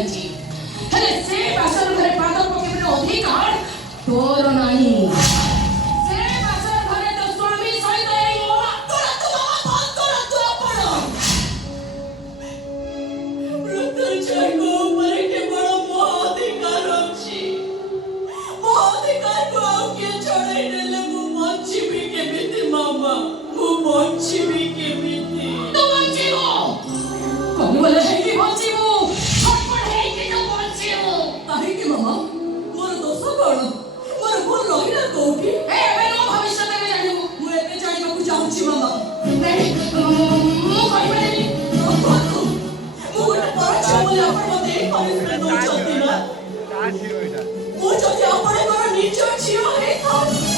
ଯାଇଛି, ହେଲେ ସେ ବାସର ଘରେ ପାଦ ପକେଇବାର ଅଧିକାର ତୋର ନାହିଁ। ସେ ବାସର ଘରେ ତୋ ସ୍ୱାମୀ ସହିତ ଏଇ ମୃତ୍ୟୁଞ୍ଜୟଙ୍କ ଉପରେ କେବଳ ମୋ ଅଧିକାର ଅଛି। ମୋ ଅଧିକାରକୁ ଆଉ କିଏ ଛଡ଼େଇ ନେଲେ ମୁଁ ବଞ୍ଚିବି କେମିତି ମାମା? ମୁଁ ବଞ୍ଚିବି କେମିତି? ତୁ ବଞ୍ଚିବୁ, କହିବଲେ ହେଇକି ବଞ୍ଚିବୁ, ଛଟପଟ ହେଇକି ତୁ ବଞ୍ଚିବୁ। କାହିଁକି ମାମା? ମୋର ଦୋଷ କଣ? ମୋର ଭୁଲ ରହିଲା କୋଉଠି? ଏବେ ମୋ ଭବିଷ୍ୟତ ଏବେ ଜାଣିବୁ। ମୁଁ ଏବେ ଜାଣିବାକୁ ଚାହୁଁଛି ମାମା। ମୁଁ କହିପାରିବି। ମୁଁ ଗୋଟେ ବଡ଼ ଝିଅ ବୋଲି ଆପଣ ମୋତେ ଏଇ ପନିଶମେଣ୍ଟ ଦଉଛନ୍ତି ନା? ମୁଁ ଯଦି ଆପଣଙ୍କର ନିଜ ଝିଅ ହେଇଥାନ୍ତି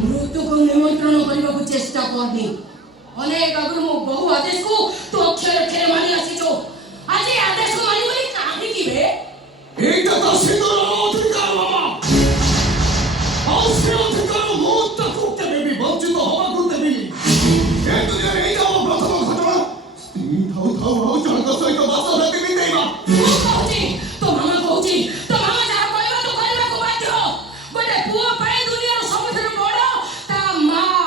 ମୃତ୍ୟୁକୁ ନିମନ୍ତ୍ରଣ କରିବାକୁ ଚେଷ୍ଟା କରନି। ଅନେକ ଆଗରୁ ମୋ ବହୁ ଆଦେଶକୁ ତୁ ଅକ୍ଷରେ ଅକ୍ଷରେ ମାନି ଆସିଛୁ। ଆଜି ଆଦେଶ ମାନିବନି କାହିଁକି ବେ? ଏଇଟା ତ ସିନ୍ଦୁର ଅଧିକାର ମାମା। ଆଉ ସେ ଅଧିକାର ମୁଁ ତାକୁ କେବେ ବି ବଞ୍ଚିତ ହବାକୁ ଦେବିନି। ଏ ଦୁନିଆରେ ଏଇଟା ମୋ ପ୍ରଥମ ଘଟଣା। ସ୍ତ୍ରୀ ଥାଉ ଥାଉ ଆଉ ଜଣଙ୍କ ସହିତ ବାସ ରାତି ବିତେଇବା।